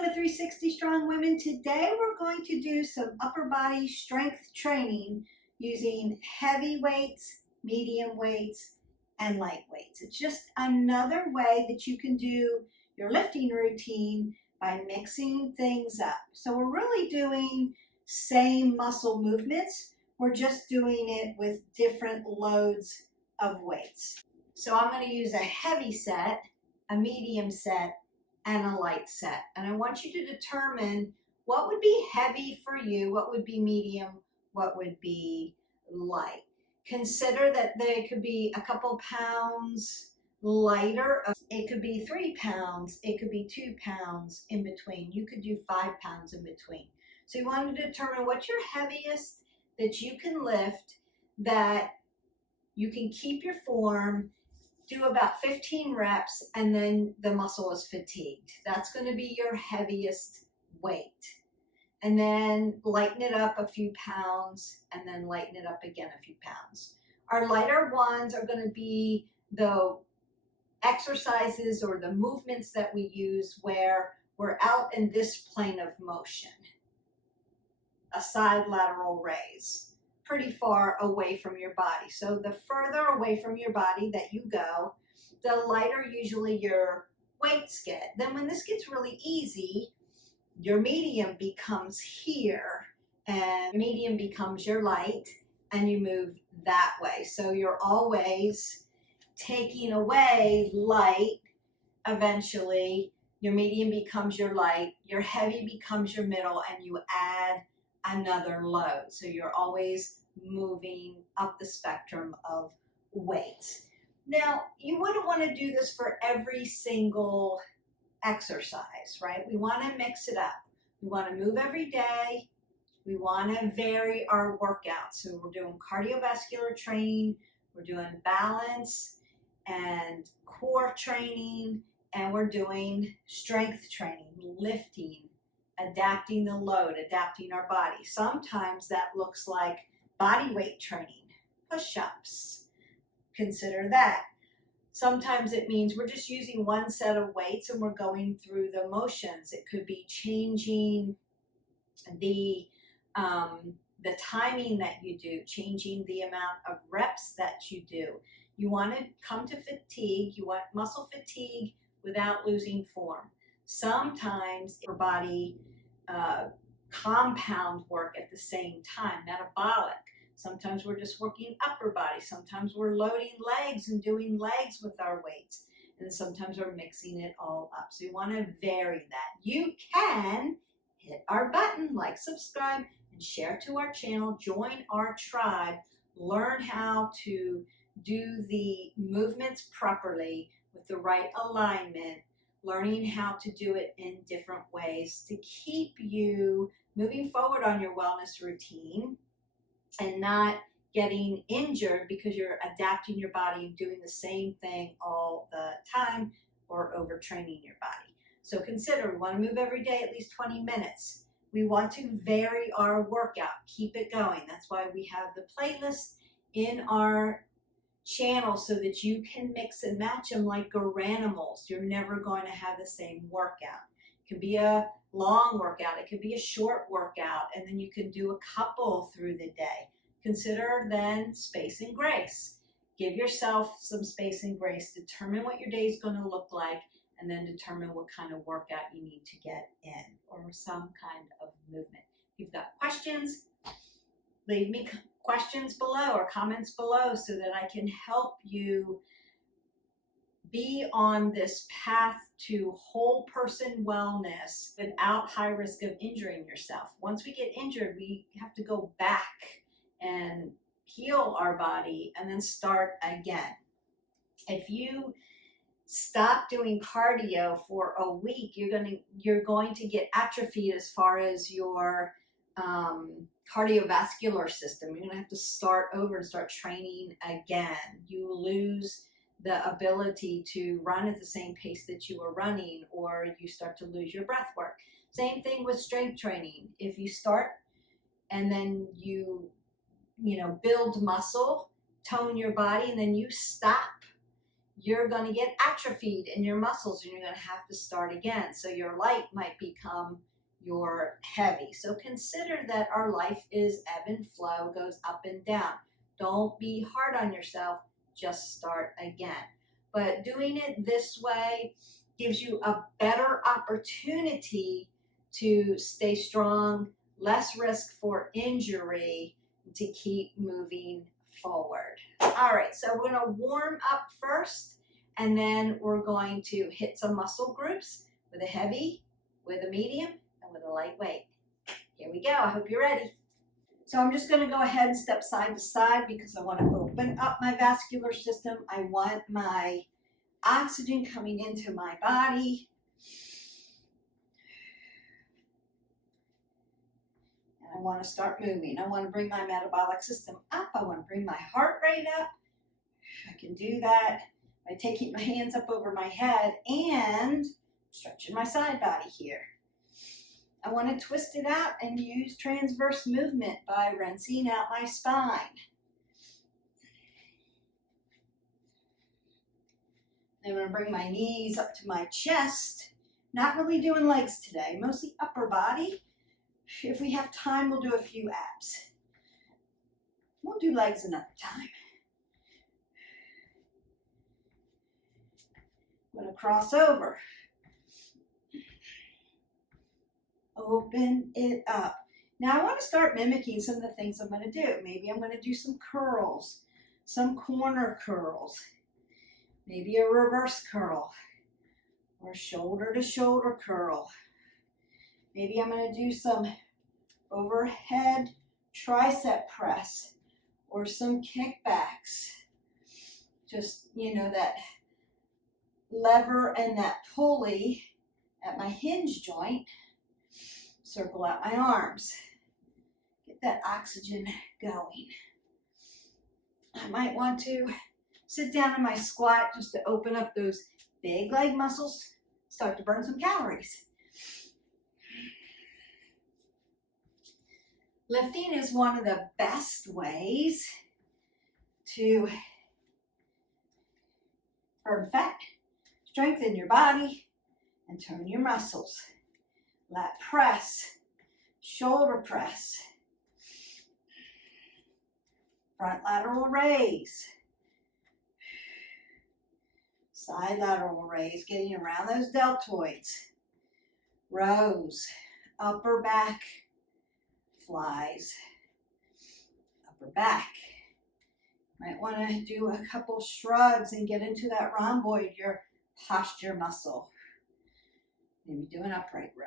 welcome to 360 Strong Women. Today we're going to do some upper body strength training using heavy weights, medium weights, and light weights. It's just another way that you can do your lifting routine by mixing things up. So we're really doing same muscle movements. We're just doing it with different loads of weights. So I'm going to use a heavy set, a medium set, and a light set. And I want you to determine what would be heavy for you, what would be medium, what would be light. Consider that they could be a couple pounds lighter. It could be 3 pounds. It could be 2 pounds in between. You could do 5 pounds in between. So you want to determine what's your heaviest that you can lift, that you can keep your form, do about 15 reps, and then the muscle is fatigued. That's going to be your heaviest weight. And then lighten it up a few pounds, and then lighten it up again a few pounds. Our lighter ones are going to be the exercises or the movements that we use where we're out in this plane of motion. A side lateral raise, pretty far away from your body. So the further away from your body that you go, the lighter usually your weights get. Then when this gets really easy, your medium becomes here, and medium becomes your light, and you move that way. So you're always taking away light. Eventually, your medium becomes your light, your heavy becomes your middle, and you add another load. So you're always moving up the spectrum of weights. Now, you wouldn't want to do this for every single exercise, right? We want to mix it up. We want to move every day. We want to vary our workouts. So we're doing cardiovascular training, we're doing balance and core training, and we're doing strength training, lifting, adapting the load, adapting our body. Sometimes that looks like body weight training, push-ups. Consider that. Sometimes it means we're just using one set of weights and we're going through the motions. It could be changing the timing that you do, changing the amount of reps that you do. You want to come to fatigue. You want muscle fatigue without losing form. Sometimes your body compound work at the same time, metabolic. Sometimes we're just working upper body. Sometimes we're loading legs and doing legs with our weights. And sometimes we're mixing it all up. So you want to vary that. You can hit our button, like, subscribe, and share to our channel. Join our tribe. Learn how to do the movements properly with the right alignment. Learning how to do it in different ways to keep you moving forward on your wellness routine and not getting injured because you're adapting your body and doing the same thing all the time or overtraining your body. So consider, we want to move every day at least 20 minutes. We want to vary our workout, keep it going. That's why we have the playlist in our channel so that you can mix and match them like granimals. You're never going to have the same workout. It can be a long workout, it could be a short workout, and then you can do a couple through the day. Consider then space and grace. Give yourself some space and grace. Determine what your day is going to look like, and then determine what kind of workout you need to get in or some kind of movement. If you've got questions, leave me questions below or comments below so that I can help you be on this path to whole person wellness without high risk of injuring yourself. Once we get injured, we have to go back and heal our body and then start again. If you stop doing cardio for a week, you're going to get atrophied as far as your cardiovascular system. You're going to have to start over and start training again. You lose the ability to run at the same pace that you were running, or you start to lose your breath work. Same thing with strength training. If you start and then you build muscle, tone your body, and then you stop, you're going to get atrophied in your muscles and you're going to have to start again. So your light might become your heavy. So consider that our life is ebb and flow, goes up and down. Don't be hard on yourself, just start again. But doing it this way gives you a better opportunity to stay strong, less risk for injury, to keep moving forward. All right, so we're going to warm up first, and then we're going to hit some muscle groups with a heavy, with a medium, and with a lightweight. Here we go. I hope you're ready. So I'm just going to go ahead and step side to side because I want to open up my vascular system. I want my oxygen coming into my body. And I want to start moving. I want to bring my metabolic system up. I want to bring my heart rate up. I can do that by taking my hands up over my head and stretching my side body here. I want to twist it out and use transverse movement by rinsing out my spine. I'm going to bring my knees up to my chest. Not really doing legs today, mostly upper body. If we have time, we'll do a few abs. We'll do legs another time. I'm going to cross over. Open it up. Now I want to start mimicking some of the things I'm going to do. Maybe I'm going to do some curls, some corner curls, maybe a reverse curl, or shoulder to shoulder curl. Maybe I'm going to do some overhead tricep press or some kickbacks. Just, you know, that lever and that pulley at my hinge joint. Circle out my arms. Get that oxygen going. I might want to sit down in my squat just to open up those big leg muscles, start to burn some calories. Lifting is one of the best ways to burn fat, strengthen your body, and turn your muscles. Lat press, shoulder press, front lateral raise, side lateral raise, getting around those deltoids, rows, upper back flies, upper back. Might want to do a couple shrugs and get into that rhomboid, your posture muscle. Maybe do an upright row.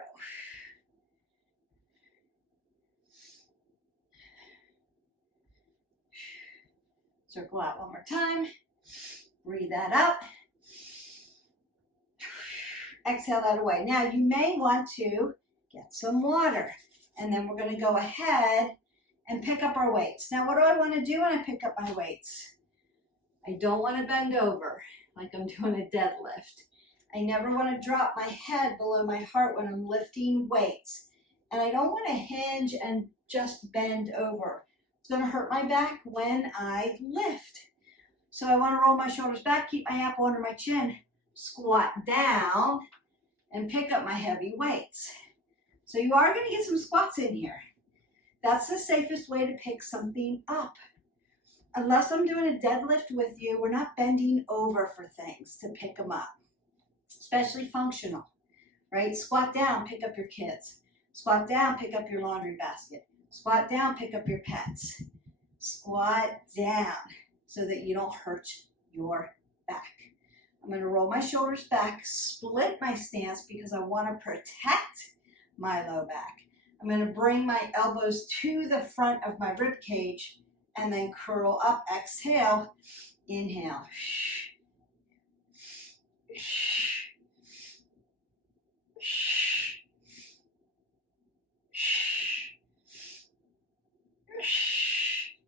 Circle out one more time. Breathe that out. Exhale that away. Now you may want to get some water. And then we're going to go ahead and pick up our weights. Now what do I want to do when I pick up my weights? I don't want to bend over like I'm doing a deadlift. I never want to drop my head below my heart when I'm lifting weights. And I don't want to hinge and just bend over. It's going to hurt my back when I lift. So I want to roll my shoulders back, keep my apple under my chin, squat down, and pick up my heavy weights. So you are going to get some squats in here. That's the safest way to pick something up. Unless I'm doing a deadlift with you, we're not bending over for things to pick them up. Especially functional, right? Squat down, pick up your kids. Squat down, pick up your laundry basket. Squat down, pick up your pets. Squat down so that you don't hurt your back. I'm going to roll my shoulders back, split my stance because I want to protect my low back. I'm going to bring my elbows to the front of my rib cage and then curl up. Exhale, inhale.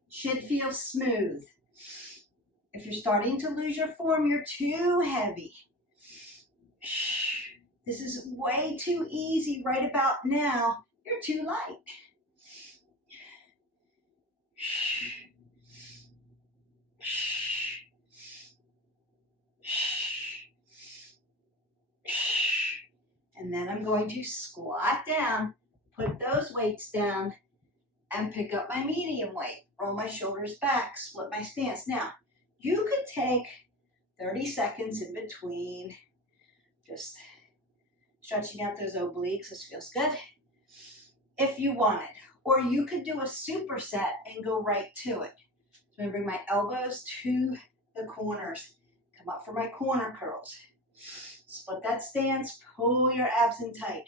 Should feel smooth. If you're starting to lose your form, you're too heavy. This is way too easy right about now. You're too light. And then I'm going to squat down, put those weights down, and pick up my medium weight. Roll my shoulders back, split my stance. Now, you could take 30 seconds in between, just stretching out those obliques. This feels good. If you wanted. Or you could do a superset and go right to it. So I'm going to bring my elbows to the corners. Come up for my corner curls. Split that stance, pull your abs in tight.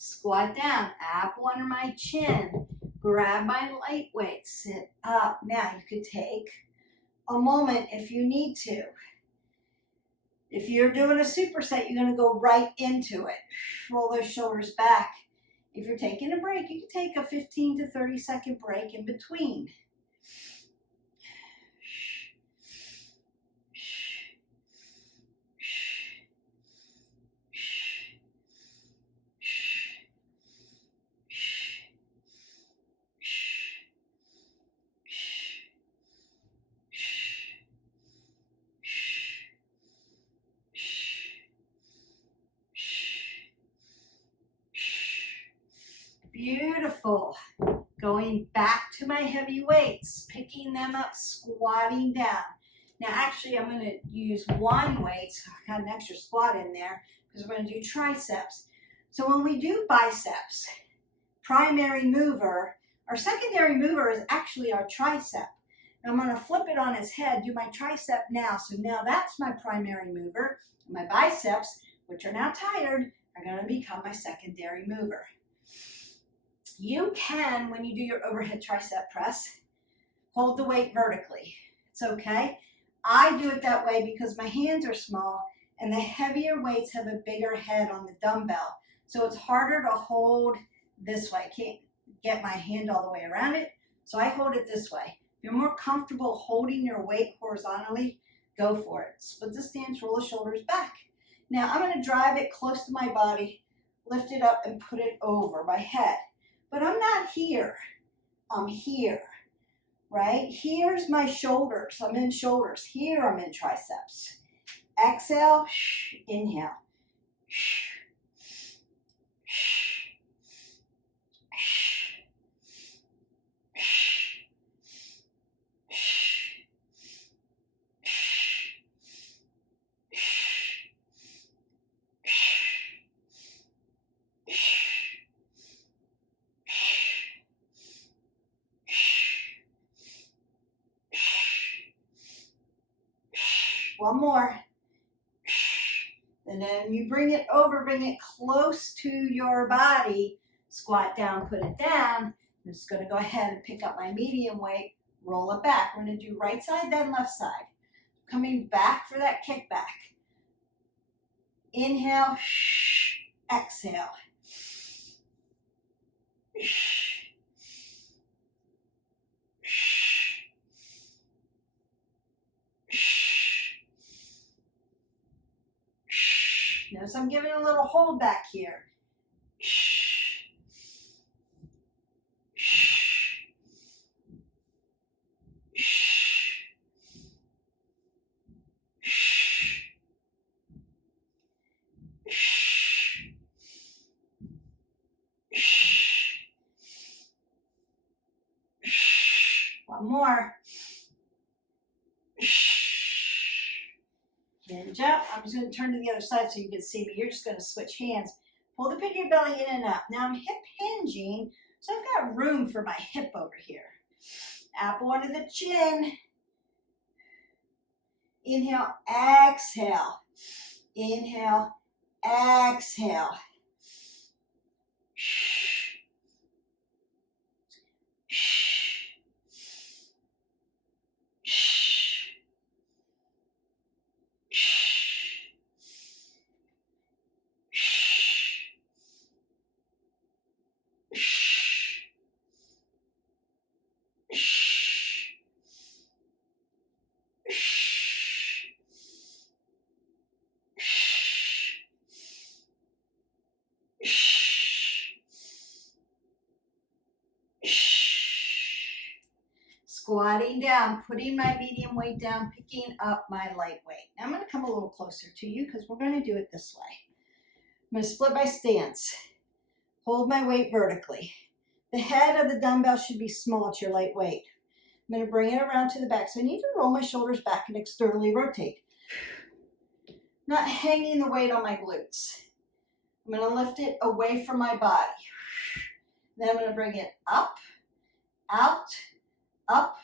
Squat down, apple under my chin, grab my light weight, sit up. Now you could take a moment if you need to. If you're doing a superset, you're going to go right into it. Roll those shoulders back. If you're taking a break, you can take a 15 to 30 second break in between. Beautiful. Going back to my heavy weights, picking them up, squatting down. Now actually I'm going to use one weight, so I got an extra squat in there because we're going to do triceps. So when we do biceps, primary mover, our secondary mover is actually our tricep. And I'm going to flip it on its head, do my tricep now. So now that's my primary mover. My biceps, which are now tired, are going to become my secondary mover. You can, when you do your overhead tricep press, hold the weight vertically. It's okay. I do it that way because my hands are small and the heavier weights have a bigger head on the dumbbell. So it's harder to hold this way. I can't get my hand all the way around it, so I hold it this way. If you're more comfortable holding your weight horizontally, go for it. Split the stance, roll the shoulders back. Now I'm going to drive it close to my body, lift it up and put it over my head. But I'm not here. I'm here, right? Here's my shoulders. I'm in shoulders. Here I'm in triceps. Exhale, inhale. One more. And then you bring it over, bring it close to your body. Squat down, put it down. I'm just going to go ahead and pick up my medium weight, roll it back. We're going to do right side, then left side. Coming back for that kickback. Inhale, exhale. Notice I'm giving a little hold back here. One more. Hinge up. I'm just going to turn to the other side so you can see me. You're just going to switch hands. Pull the pit of your belly in and up. Now I'm hip hinging, so I've got room for my hip over here. Apple under the chin. Inhale, exhale. Inhale, exhale. squatting down, putting my medium weight down, picking up my light weight. Now I'm going to come a little closer to you because we're going to do it this way. I'm going to split my stance. Hold my weight vertically. The head of the dumbbell should be small to your light weight. I'm going to bring it around to the back. So I need to roll my shoulders back and externally rotate. Not hanging the weight on my glutes. I'm going to lift it away from my body. Then I'm going to bring it up, out, up,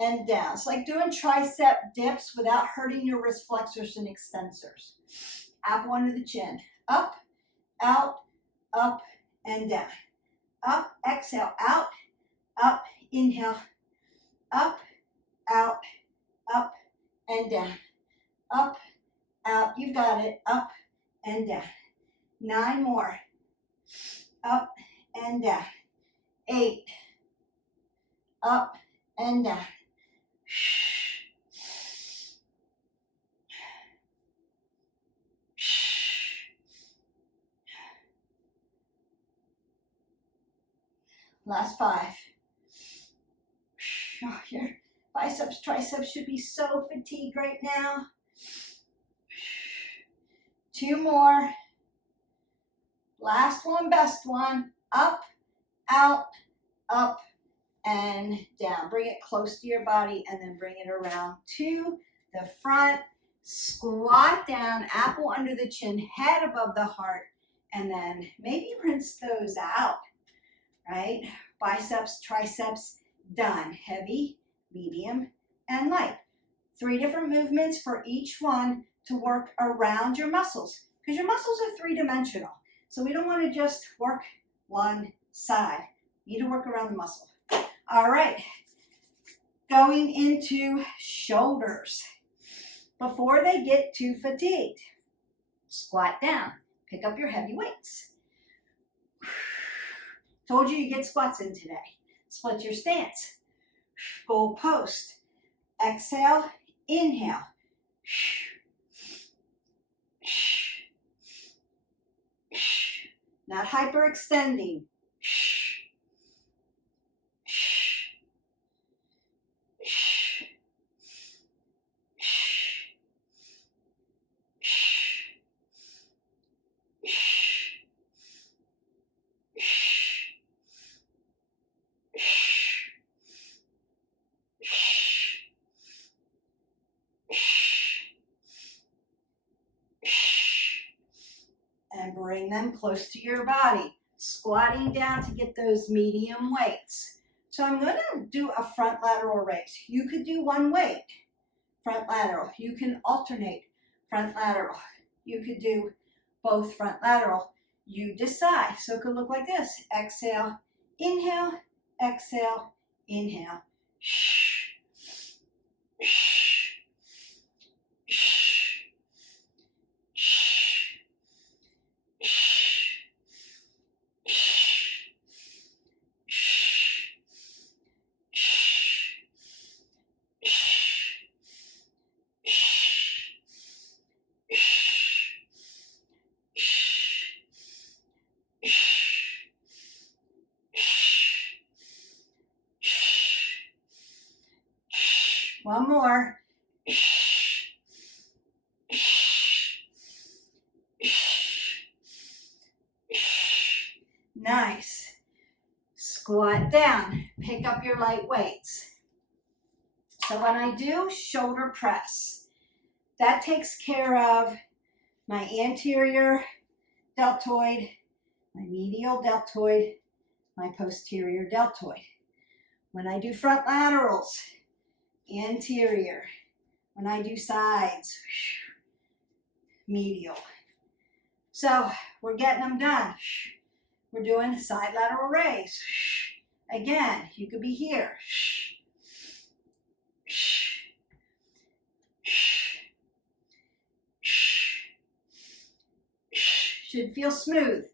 and down. It's like doing tricep dips without hurting your wrist flexors and extensors. Apple under the chin. Up, out, up, and down. Up, exhale, out, up, inhale, up, out, up, and down. Up, out, you've got it, up, and down. 9 more. Up, and down. 8. Up, and down. Last 5. Oh, your biceps, triceps should be so fatigued right now. 2 more. Last one, best one. Up, out, up, and down. Bring it close to your body and then bring it around to the front. Squat down, apple under the chin, head above the heart, and then maybe rinse those out, right? Biceps, triceps, done. Heavy, medium, and light. 3 different movements for each one to work around your muscles because your muscles are 3-dimensional. So we don't want to just work one side. You need to work around the muscle. All right, going into shoulders. Before they get too fatigued, squat down, pick up your heavy weights. Told you get squats in today. Split your stance. Goal post. Exhale, inhale. Not hyperextending. And bring them close to your body. Squatting down to get those medium weights. So I'm going to do a front lateral raise. You could do one weight, front lateral. You can alternate front lateral. You could do both front lateral. You decide. So it could look like this. Exhale, inhale, exhale, inhale. One more. Nice. Squat down. Pick up your light weights. So when I do shoulder press, that takes care of my anterior deltoid, my medial deltoid, my posterior deltoid. When I do front laterals, anterior. When I do sides, medial. So we're getting them done. We're doing a side lateral raise. Again, you could be here. Should feel smooth.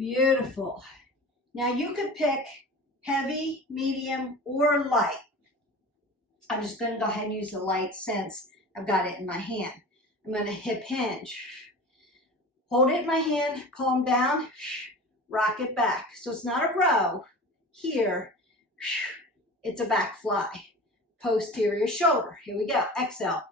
Beautiful. Now you could pick heavy, medium, or light. I'm just going to go ahead and use the light since I've got it in my hand. I'm going to hip hinge. Hold it in my hand, palm down, rock it back. So it's not a row here, it's a back fly. Posterior shoulder. Here we go. Exhale.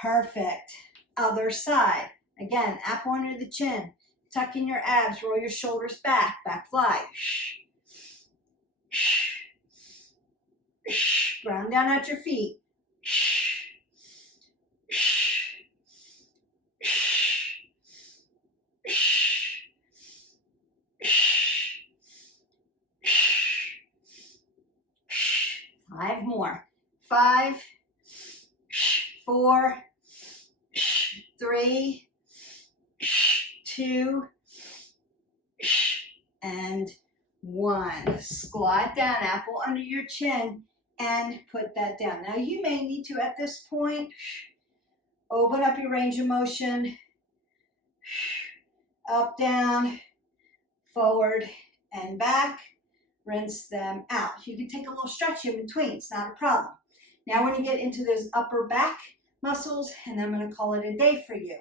Perfect. Other side. Again, apple under the chin. Tuck in your abs. Roll your shoulders back. Back fly. Ground down at your feet. Five more. 5, 4, 3, 2, and 1. Squat down, apple under your chin, and put that down. Now you may need to, at this point, open up your range of motion. Up, down, forward, and back. Rinse them out. You can take a little stretch in between. It's not a problem. Now we're going to get into those upper back muscles, and I'm going to call it a day for you.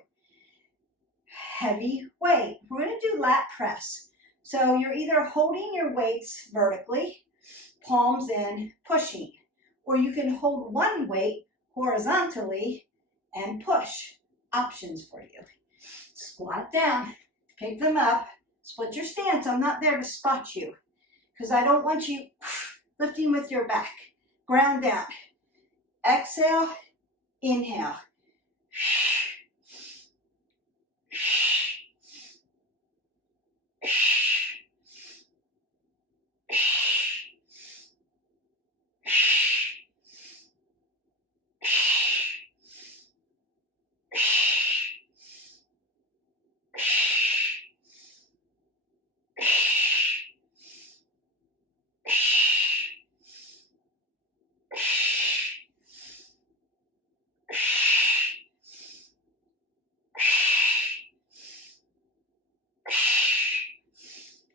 Heavy weight. We're going to do lat press. So you're either holding your weights vertically, palms in, pushing, or you can hold one weight horizontally and push. Options for you. Squat down, pick them up, split your stance. I'm not there to spot you because I don't want you lifting with your back. Ground down. Exhale, inhale.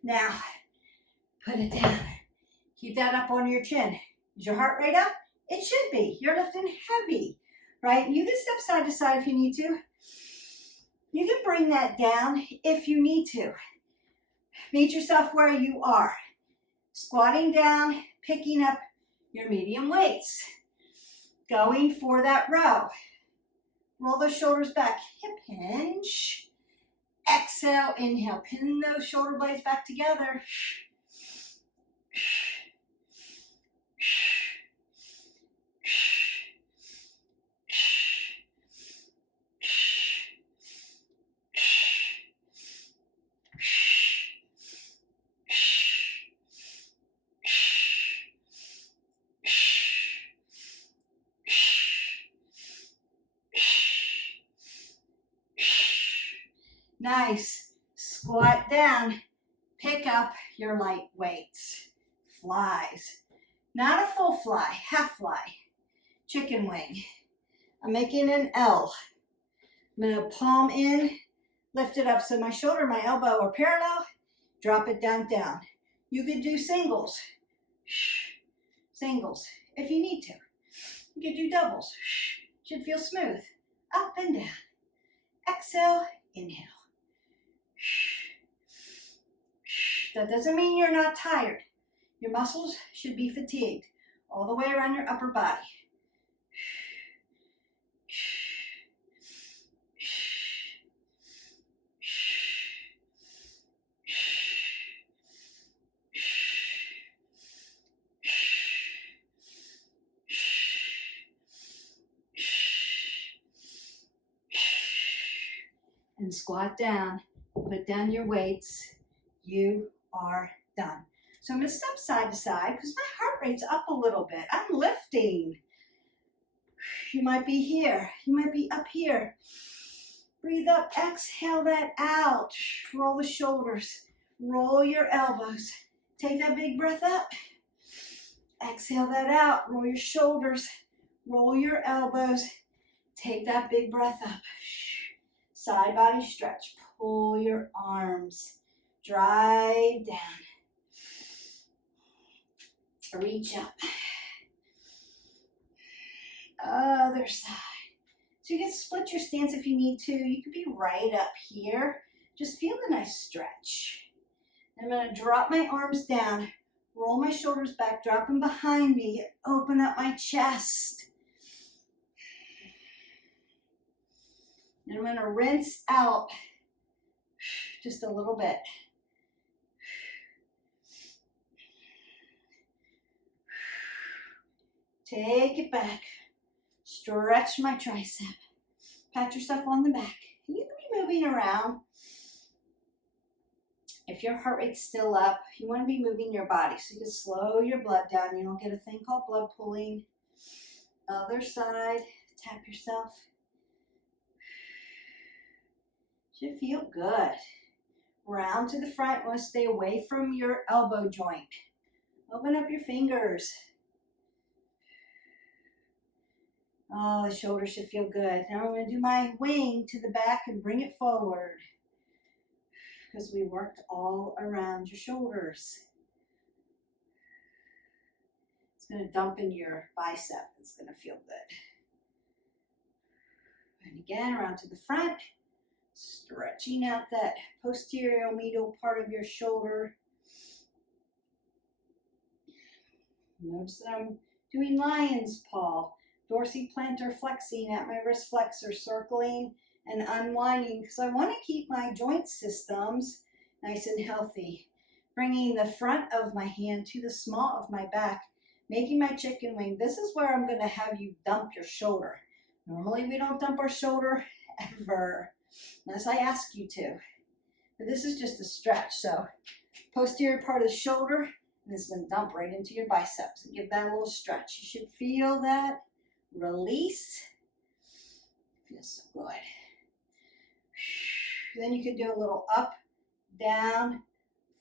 Now, put it down. Keep that up on your chin. Is your heart rate up? It should be. You're lifting heavy, right? You can step side to side if you need to. You can bring that down if you need to. Meet yourself where you are. Squatting down, picking up your medium weights. Going for that row. Roll those shoulders back. Hip hinge. Exhale, inhale. Pin those shoulder blades back together. Nice. Squat down. Pick up your light weights. Flies. Not a full fly, half fly. Chicken wing. I'm making an L. I'm going to palm in, lift it up so my shoulder, my elbow are parallel. Drop it down, down. You could do singles. Singles if you need to. You could do doubles. Should feel smooth. Up and down. Exhale, inhale. That doesn't mean you're not tired. Your muscles should be fatigued all the way around your upper body. And squat down. Put down your weights. You are done. So I'm going to step side to side because my heart rate's up a little bit. I'm lifting. You might be here. You might be up here. Breathe up. Exhale that out. Roll the shoulders. Roll your elbows. Take that big breath up. Exhale that out. Roll your shoulders. Roll your elbows. Take that big breath up. Side body stretch. Pull your arms. Drive down. Reach up. Other side. So you can split your stance if you need to. You could be right up here. Just feel the nice stretch. I'm going to drop my arms down, roll my shoulders back, drop them behind me, open up my chest. And I'm going to rinse out just a little bit. Take it back. Stretch my tricep. Pat yourself on the back. You can be moving around. If your heart rate's still up, you want to be moving your body. So you can slow your blood down. You don't get a thing called blood pooling. Other side. Tap yourself. Should feel good. Round to the front. You want to stay away from your elbow joint. Open up your fingers. Oh, the shoulders should feel good. Now I'm going to do my wing to the back and bring it forward because we worked all around your shoulders. It's going to dump in your bicep. It's going to feel good. And again, around to the front, stretching out that posterior medial part of your shoulder. Notice that I'm doing lion's paw. Dorsiplantar flexing at my wrist flexor, circling and unwinding because I want to keep my joint systems nice and healthy. Bringing the front of my hand to the small of my back, making my chicken wing. This is where I'm going to have you dump your shoulder. Normally we don't dump our shoulder ever, unless I ask you to. But this is just a stretch. So posterior part of the shoulder, and it's going to dump right into your biceps. And give that a little stretch. You should feel that. Release. Feels so good. Then you could do a little up, down,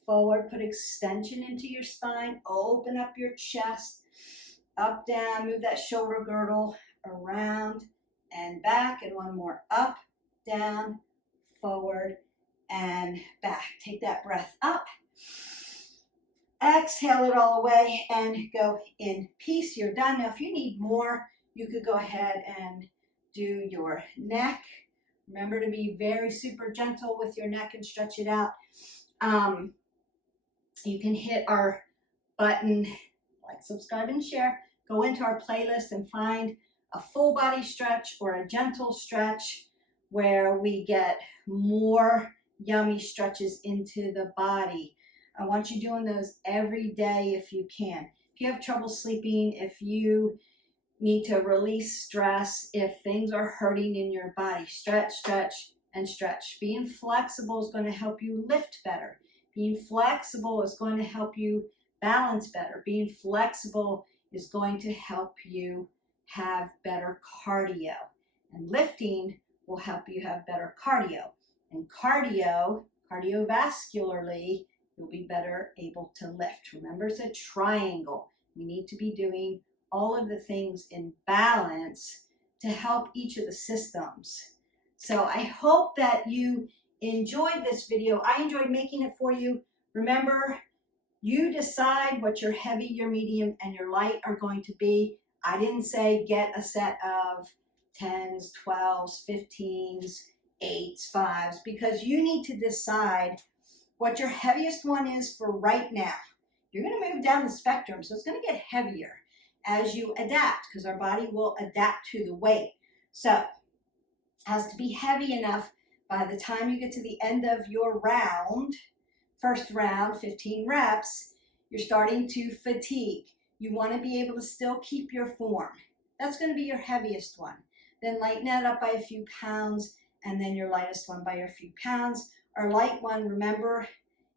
forward. Put extension into your spine. Open up your chest. Up, down. Move that shoulder girdle around and back. And one more. Up, down, forward, and back. Take that breath up. Exhale it all away and go in peace. You're done. Now, if you need more, you could go ahead and do your neck. Remember to be very super gentle with your neck and stretch it out. You can hit our button, like, subscribe, and share. Go into our playlist and find a full body stretch or a gentle stretch where we get more yummy stretches into the body. I want you doing those every day if you can. If you have trouble sleeping, if you need to release stress, if things are hurting in your body, stretch, stretch, and stretch. Being flexible is going to help you lift better. Being flexible is going to help you balance better. Being flexible is going to help you have better cardio. And lifting will help you have better cardio. And cardiovascularly, you'll be better able to lift. Remember, it's a triangle. We need to be doing all of the things in balance to help each of the systems. So I hope that you enjoyed this video. I enjoyed making it for you. Remember, you decide what your heavy, your medium, and your light are going to be. I didn't say get a set of 10s, 12s, 15s, 8s, 5s, because you need to decide what your heaviest one is for right now. You're going to move down the spectrum, so it's going to get heavier as you adapt, because our body will adapt to the weight. So it has to be heavy enough by the time you get to the end of your round, first round, 15 reps, you're starting to fatigue. You want to be able to still keep your form. That's going to be your heaviest one. Then lighten that up by a few pounds, and then your lightest one by a few pounds. Our light one, remember,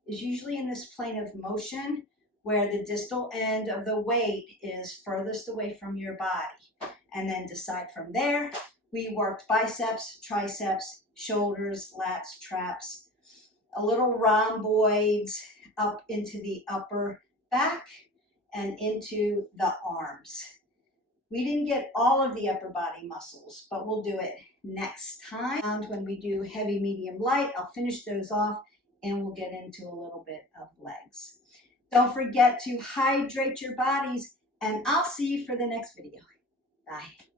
is usually in this plane of motion where the distal end of the weight is furthest away from your body. And then decide from there. We worked biceps, triceps, shoulders, lats, traps, a little rhomboids up into the upper back and into the arms. We didn't get all of the upper body muscles, but we'll do it next time. And when we do heavy, medium, light, I'll finish those off and we'll get into a little bit of legs. Don't forget to hydrate your bodies, and I'll see you for the next video. Bye.